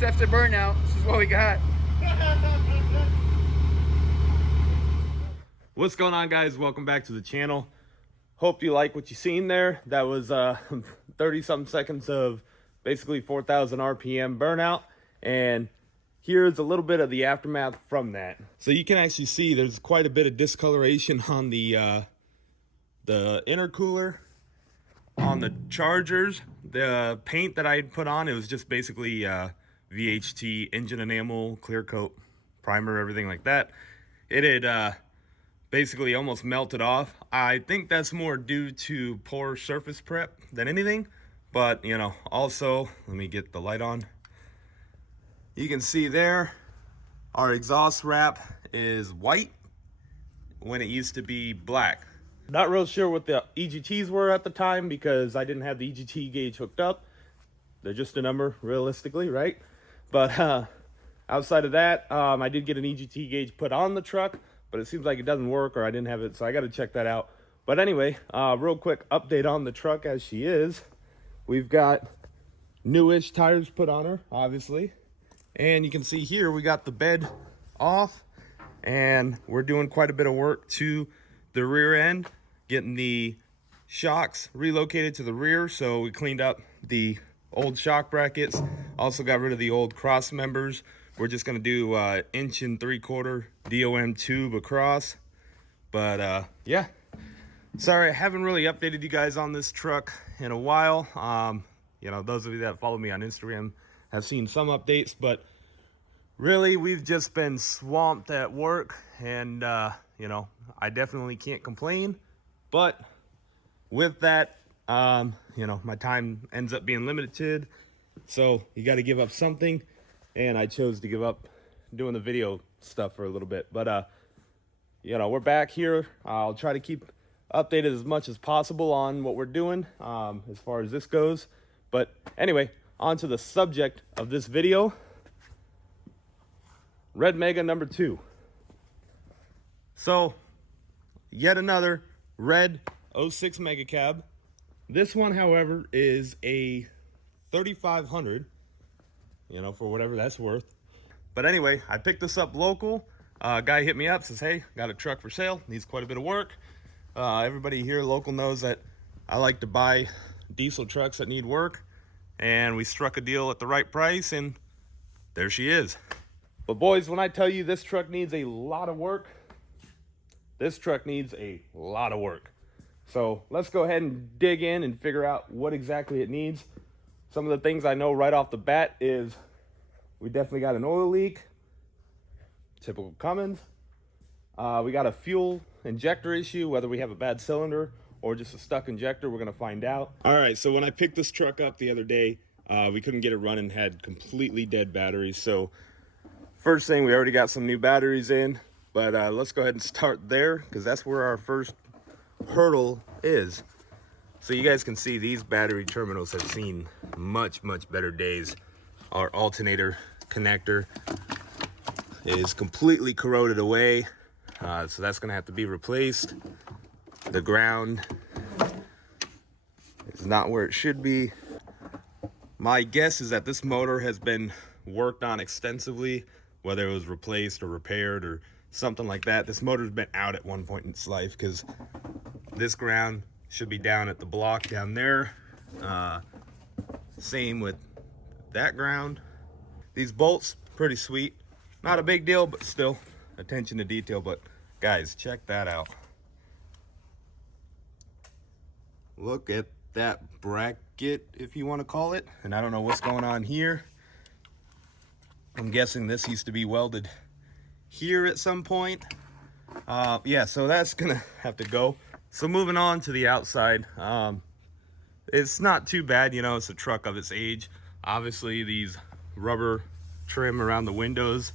minutes after burnout, this is what we got. What's going on, guys? Welcome back to the channel. Hope you like what you seen there. That was 30 something seconds of basically 4,000 RPM burnout, and here's a little bit of the aftermath from that. So you can actually see there's quite a bit of discoloration on the intercooler, on the chargers. The paint that I had put on, it was just basically VHT engine enamel, clear coat, primer, everything like that. It had basically almost melted off. I think that's more due to poor surface prep than anything, but you know, also, let me get the light on. You can see there, our exhaust wrap is white when it used to be black. Not real sure what the EGTs were at the time because I didn't have the EGT gauge hooked up. They're just a number, realistically, right? But outside of that, I did get an EGT gauge put on the truck, but it seems like it doesn't work, or I didn't have it, so I got to check that out. But anyway, real quick update on the truck as she is. We've got newish tires put on her, obviously. And you can see here, we got the bed off, and we're doing quite a bit of work to the rear end, getting the shocks relocated to the rear. So we cleaned up the old shock brackets, also got rid of the old cross members. We're just gonna do 1 3/4 DOM tube across. But yeah, sorry I haven't really updated you guys on this truck in a while. You know, those of you that follow me on Instagram have seen some updates, but really we've just been swamped at work, and you know, I definitely can't complain. But with that, you know, my time ends up being limited, so you got to give up something, and I chose to give up doing the video stuff for a little bit. But you know, we're back here. I'll try to keep updated as much as possible on what we're doing as far as this goes. But anyway, on to the subject of this video. Red Mega number 2. So yet another red 06 Mega Cab. This one, however, is a 3500, you know, for whatever that's worth. But anyway, I picked this up local. Guy hit me up, says, hey, got a truck for sale, needs quite a bit of work. Everybody here local knows that I like to buy diesel trucks that need work, and we struck a deal at the right price, and there she is. But boys, when I tell you this truck needs a lot of work, this truck needs a lot of work. So let's go ahead and dig in and figure out what exactly it needs. Some of the things I know right off the bat is we definitely got an oil leak, typical Cummins. We got a fuel injector issue, whether we have a bad cylinder or just a stuck injector, we're gonna find out. All right, so when I picked this truck up the other day, we couldn't get it running, had completely dead batteries. So first thing, we already got some new batteries in, but let's go ahead and start there, because that's where our first hurdle is. So you guys can see these battery terminals have seen much better days. Our alternator connector is completely corroded away, so that's gonna have to be replaced. The ground is not where it should be. My guess is that this motor has been worked on extensively, whether it was replaced or repaired or something like that. This motor's been out at one point in its life, because this ground should be down at the block down there. Same with that ground. These bolts, pretty sweet. Not a big deal, but still attention to detail. But guys, check that out. Look at that bracket, if you want to call it. And I don't know what's going on here. I'm guessing this used to be welded here at some point. Yeah, so that's gonna have to go. So moving on to the outside, it's not too bad, you know, it's a truck of its age. Obviously these rubber trim around the windows,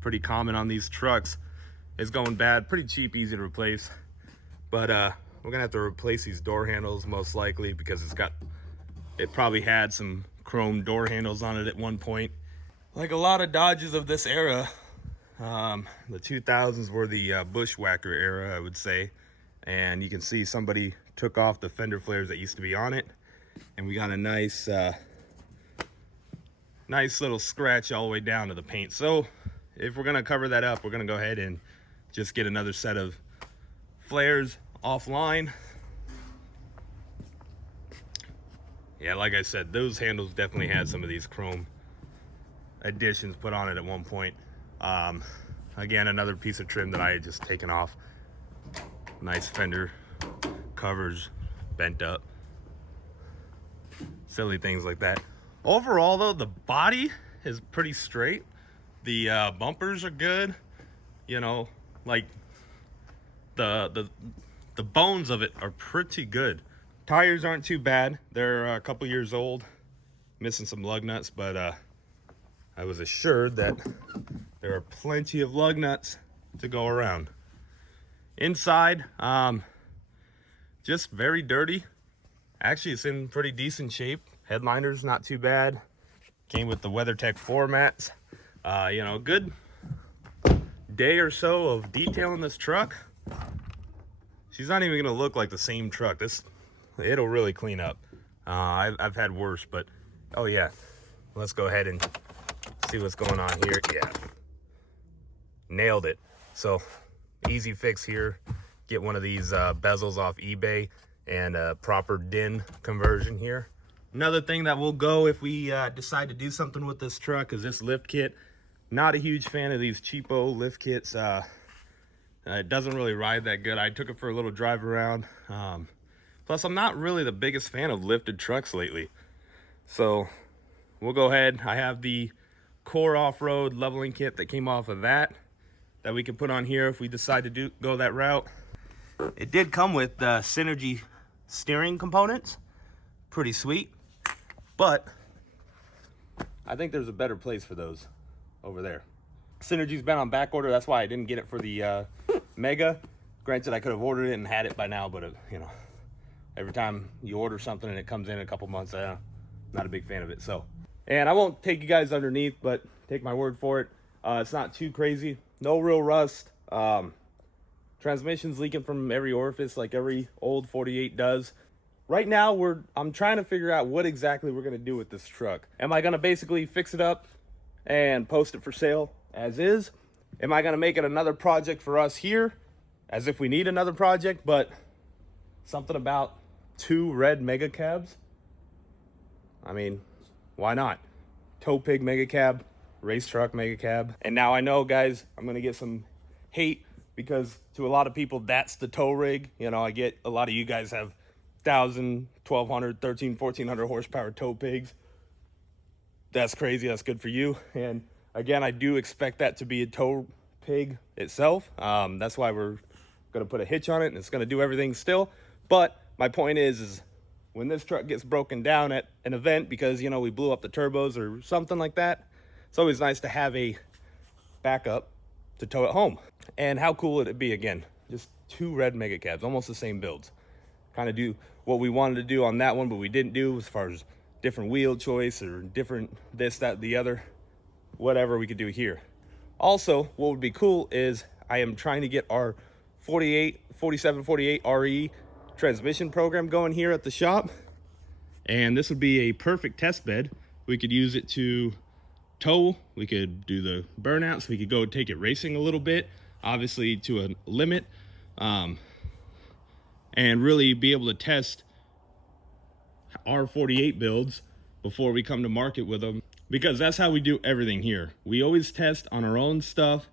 pretty common on these trucks, is going bad. Pretty cheap, easy to replace. But we're gonna have to replace these door handles most likely, because it probably had some chrome door handles on it at one point. Like a lot of Dodges of this era, the 2000s were the bushwhacker era, I would say. And you can see somebody took off the fender flares that used to be on it, and we got a nice nice little scratch all the way down to the paint. So if we're gonna cover that up, we're gonna go ahead and just get another set of flares offline. Yeah, like I said, those handles definitely had some of these chrome additions put on it at one point. Again, another piece of trim that I had just taken off. Nice fender covers bent up. Silly things like that. Overall though, the body is pretty straight. The bumpers are good. You know, like the bones of it are pretty good. Tires aren't too bad. They're a couple years old, missing some lug nuts, but I was assured that there are plenty of lug nuts to go around. Inside, just very dirty. Actually, it's in pretty decent shape. Headliner's not too bad. Came with the WeatherTech floor mats. You know, good day or so of detailing this truck. She's not even gonna look like the same truck. It'll really clean up. I've had worse, but oh yeah. Let's go ahead and see what's going on here. Yeah, nailed it. So easy fix here. Get one of these bezels off eBay and a proper DIN conversion here. Another thing that will go if we decide to do something with this truck is this lift kit. Not a huge fan of these cheapo lift kits. It doesn't really ride that good. I took it for a little drive around. Plus, I'm not really the biggest fan of lifted trucks lately. So we'll go ahead. I have the Core Off-Road leveling kit that came off of that we can put on here if we decide to go that route. It did come with Synergy steering components. Pretty sweet. But I think there's a better place for those over there. Synergy's been on back order. That's why I didn't get it for the Mega. Granted, I could have ordered it and had it by now, but you know, every time you order something and it comes in a couple months, I'm not a big fan of it. So, and I won't take you guys underneath, but take my word for it. It's not too crazy. No real rust. Transmission's leaking from every orifice like every old 48 does. Right now, I'm trying to figure out what exactly we're gonna do with this truck. Am I gonna basically fix it up and post it for sale as is? Am I gonna make it another project for us here, as if we need another project? But something about 2 red mega cabs. I mean, why not? Tow pig mega cab, race truck mega cab. And now I know, guys, I'm gonna get some hate because to a lot of people, that's the tow rig. You know, I get a lot of you guys have 1,000, 1,200, 1,300, 1,400 horsepower tow pigs. That's crazy. That's good for you. And again, I do expect that to be a tow pig itself. That's why we're gonna put a hitch on it and it's gonna do everything still. But my point is when this truck gets broken down at an event because, you know, we blew up the turbos or something like that, it's always nice to have a backup to tow it home. And how cool would it be, again, just 2 red mega cabs, almost the same builds. Kind of do what we wanted to do on that one, but we didn't do as far as different wheel choice or different this, that, the other, whatever we could do here. Also, what would be cool is I am trying to get our 4748 RE transmission program going here at the shop. And this would be a perfect test bed. We could use it to tow. We could do the burnouts. We could go take it racing a little bit, obviously to a limit. And really be able to test our 48 builds before we come to market with them, because that's how we do everything here. We always test on our own stuff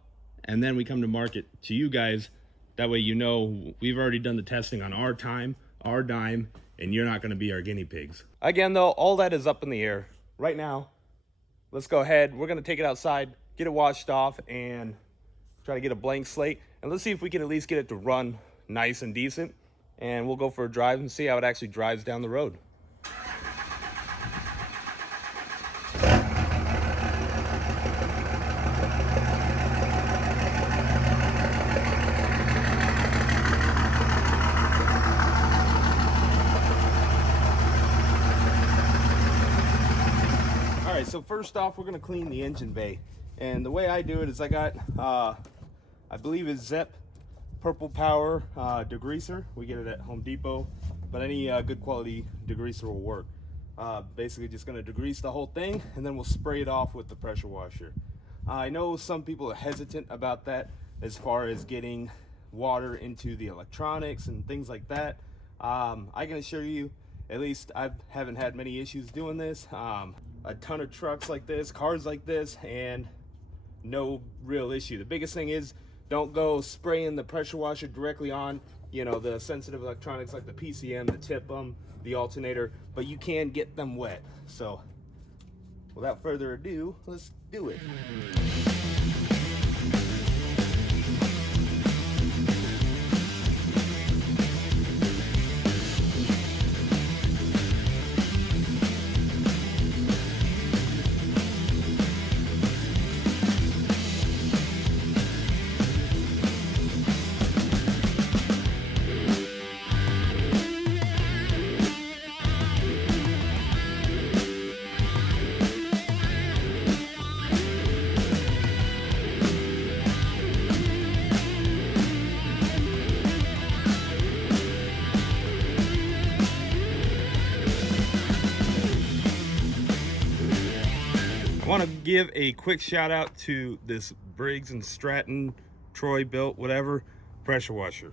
and then we come to market to you guys. That way, you know, we've already done the testing on our time, our dime, and you're not going to be our guinea pigs. Again, though, all that is up in the air right now. Let's go ahead. We're going to take it outside, get it washed off, and try to get a blank slate. And let's see if we can at least get it to run nice and decent. And we'll go for a drive and see how it actually drives down the road. All right, so first off, we're gonna clean the engine bay. And the way I do it is I got, I believe it's Zep Purple Power degreaser. We get it at Home Depot, but any good quality degreaser will work. Basically just going to degrease the whole thing, and then we'll spray it off with the pressure washer. I know some people are hesitant about that as far as getting water into the electronics and things like that. I can assure you, at least I haven't had many issues doing this. A ton of trucks like this, cars like this, and no real issue. The biggest thing is don't go spraying the pressure washer directly on, you know, the sensitive electronics like the PCM, the TIPM, the alternator, but you can get them wet. So without further ado, let's do it. I want to give a quick shout out to this Briggs & Stratton, Troy built, whatever, pressure washer.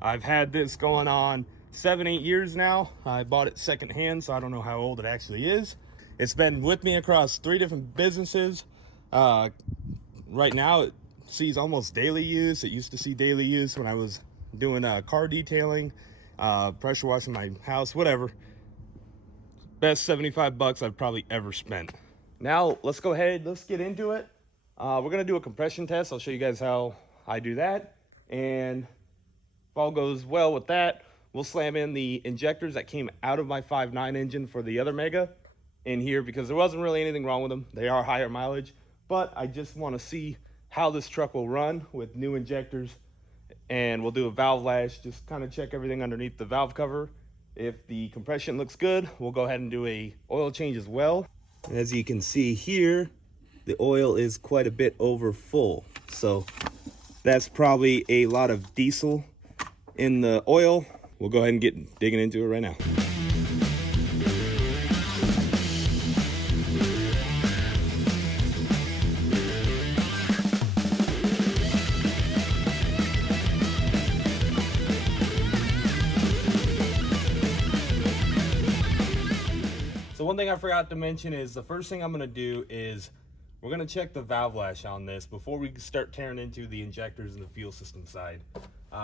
I've had this going on 7-8 years now. I bought it secondhand, so I don't know how old it actually is. It's been with me across 3 different businesses. Right now it sees almost daily use. It used to see daily use when I was doing car detailing, pressure washing my house, whatever. Best 75 bucks I've probably ever spent. Now let's go ahead, let's get into it. We're gonna do a compression test. I'll show you guys how I do that. And if all goes well with that, we'll slam in the injectors that came out of my 5.9 engine for the other Mega in here, because there wasn't really anything wrong with them. They are higher mileage, but I just wanna see how this truck will run with new injectors. And we'll do a valve lash, just kind of check everything underneath the valve cover. If the compression looks good, we'll go ahead and do a oil change as well. As you can see here, the oil is quite a bit over full. So that's probably a lot of diesel in the oil. We'll go ahead and get digging into it right now. So one thing I forgot to mention is the first thing I'm gonna do is we're gonna check the valve lash on this before we start tearing into the injectors and the fuel system side.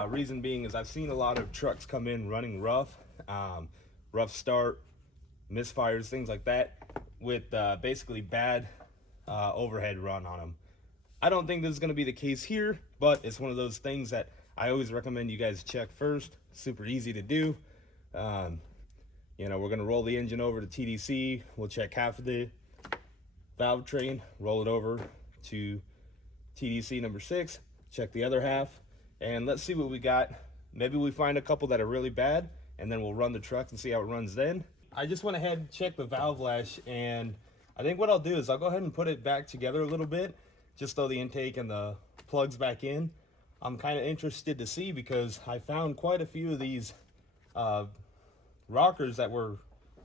Reason being is I've seen a lot of trucks come in running rough, rough start, misfires, things like that, with basically bad overhead run on them. I don't think this is gonna be the case here, but it's one of those things that I always recommend you guys check first. Super easy to do. You know, we're gonna roll the engine over to TDC. We'll check half of the valve train, roll it over to TDC number 6, check the other half, and let's see what we got. Maybe we find a couple that are really bad, and then we'll run the truck and see how it runs then. I just went ahead and checked the valve lash, and I think what I'll do is I'll go ahead and put it back together a little bit, just throw the intake and the plugs back in. I'm kind of interested to see, because I found quite a few of these rockers that were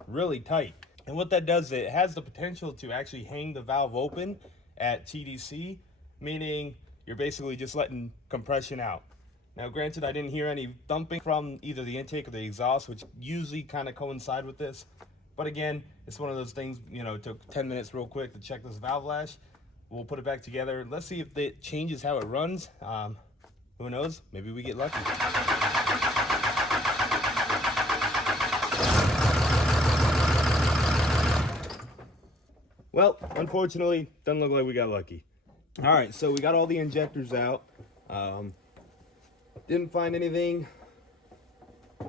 really tight, and what that does, it has the potential to actually hang the valve open at TDC, meaning you're basically just letting compression out. Now granted, I didn't hear any thumping from either the intake or the exhaust, which usually kind of coincide with this, but again, it's one of those things, you know, it took 10 minutes real quick to check this valve lash. We'll put it back together. Let's see if it changes how it runs. Who knows, maybe we get lucky. Well, unfortunately, doesn't look like we got lucky. All right, so we got all the injectors out. Didn't find anything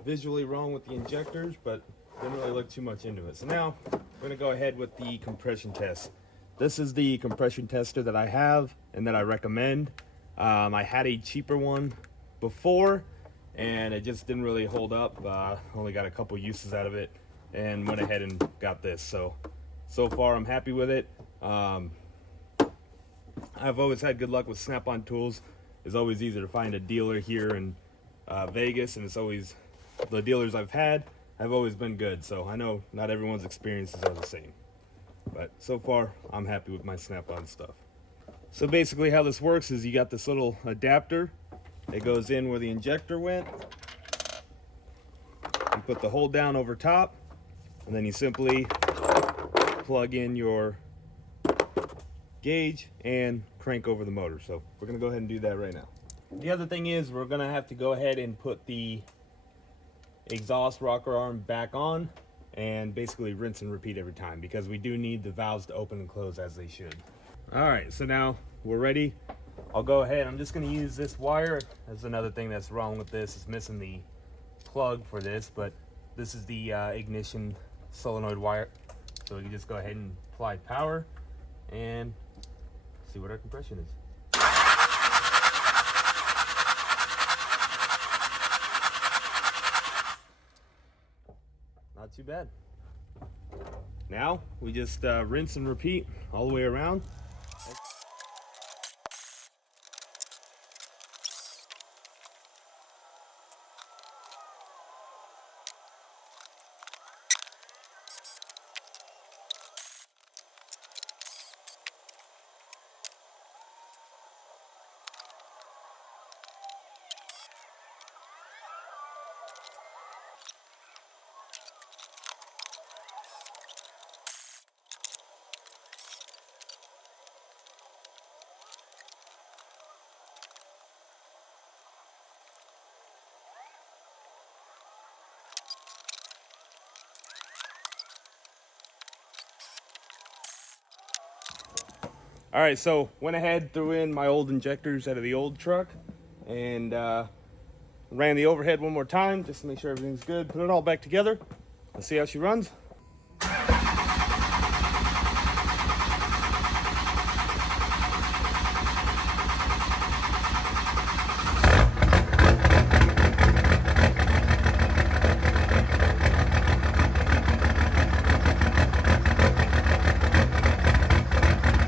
visually wrong with the injectors, but didn't really look too much into it. So now we're gonna go ahead with the compression test. This is the compression tester that I have and that I recommend. I had a cheaper one before, and it just didn't really hold up. Only got a couple uses out of it, and went ahead and got this. So far I'm happy with it. I've always had good luck with Snap-on tools. It's always easy to find a dealer here in Vegas, and it's always the dealers I've had have always been good. So I know not everyone's experiences are the same. But so far, I'm happy with my Snap-on stuff. So basically how this works is you got this little adapter that goes in where the injector went. You put the hole down over top, and then you simply plug in your gauge and crank over the motor. So we're gonna go ahead and do that right now. The other thing is we're gonna have to go ahead and put the exhaust rocker arm back on and basically rinse and repeat every time, because we do need the valves to open and close as they should. All right, so now we're ready. I'll go ahead, I'm just gonna use this wire. That's another thing that's wrong with this, it's missing the plug for this, but this is the ignition solenoid wire. So we can just go ahead and apply power and see what our compression is. Not too bad. Now we just rinse and repeat all the way around. All right, so went ahead, threw in my old injectors out of the old truck, and ran the overhead one more time just to make sure everything's good. Put it all back together. Let's see how she runs.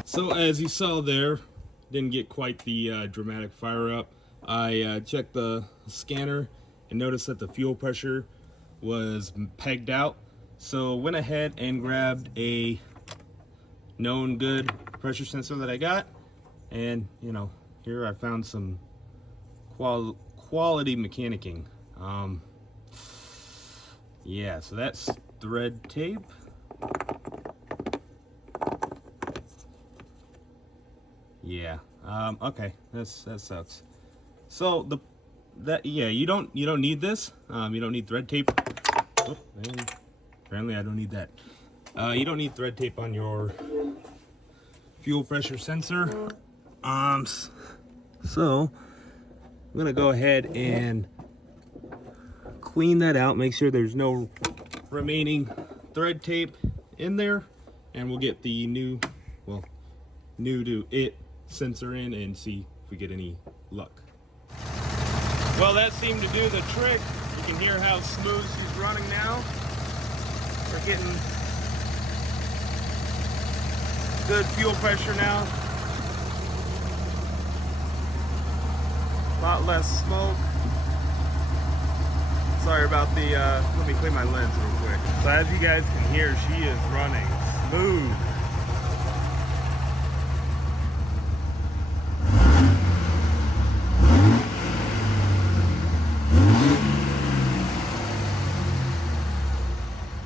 So as you saw there, didn't get quite the dramatic fire up. I checked the scanner and noticed that the fuel pressure was pegged out. So went ahead and grabbed a known good pressure sensor that I got. And you know, here I found some quality mechanicking. Yeah, so that's thread tape. Yeah. Okay. That sucks. So you don't need this. You don't need thread tape. Oh, and apparently I don't need that. You don't need thread tape on your fuel pressure sensor. So I'm gonna go ahead and clean that out. Make sure there's no remaining thread tape in there, and we'll get the new to it sensor in and see if we get any luck. Well, that seemed to do the trick. You can hear how smooth she's running now. We're getting good fuel pressure now. A lot less smoke. Sorry about the, let me clean my lens real quick. So as you guys can hear, she is running smooth.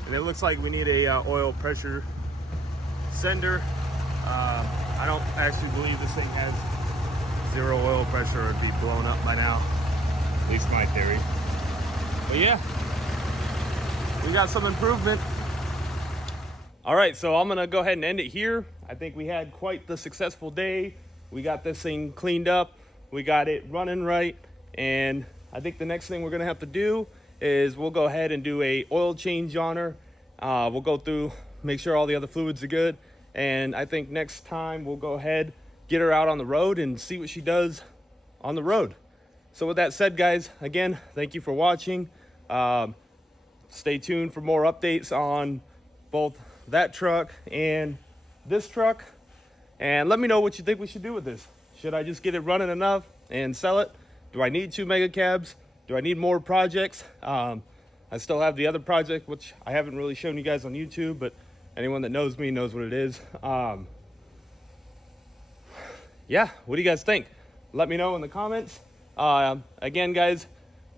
And it looks like we need a oil pressure sender. I don't actually believe this thing has zero oil pressure or it'd be blown up by now. At least my theory. But yeah, we got some improvement. All right, so I'm gonna go ahead and end it here. I think we had quite the successful day. We got this thing cleaned up. We got it running right. And I think the next thing we're gonna have to do is we'll go ahead and do a oil change on her. We'll go through, make sure all the other fluids are good. And I think next time we'll go ahead, get her out on the road and see what she does on the road. So with that said, guys, again, thank you for watching. Stay tuned for more updates on both that truck and this truck. And let me know what you think we should do with this. Should I just get it running enough and sell it? Do I need 2 mega cabs? Do I need more projects? I I still have the other project, which I haven't really shown you guys on YouTube, but anyone that knows me knows what it is. Yeah, what do you guys think? Let me know in the comments. Again, guys,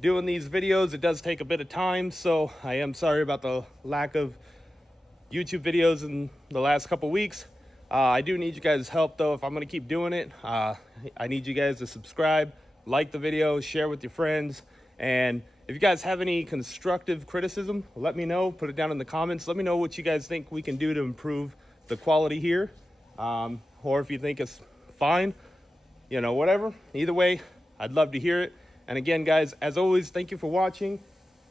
doing these videos, it does take a bit of time, so I am sorry about the lack of YouTube videos in the last couple weeks. I do need you guys' help, though, if I'm going to keep doing it. I need you guys to subscribe, like the video, share with your friends, and if you guys have any constructive criticism, let me know. Put it down in the comments. Let me know what you guys think we can do to improve the quality here, or if you think it's fine, you know, whatever. Either way, I'd love to hear it. And again, guys, as always, thank you for watching.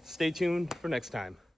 Stay tuned for next time.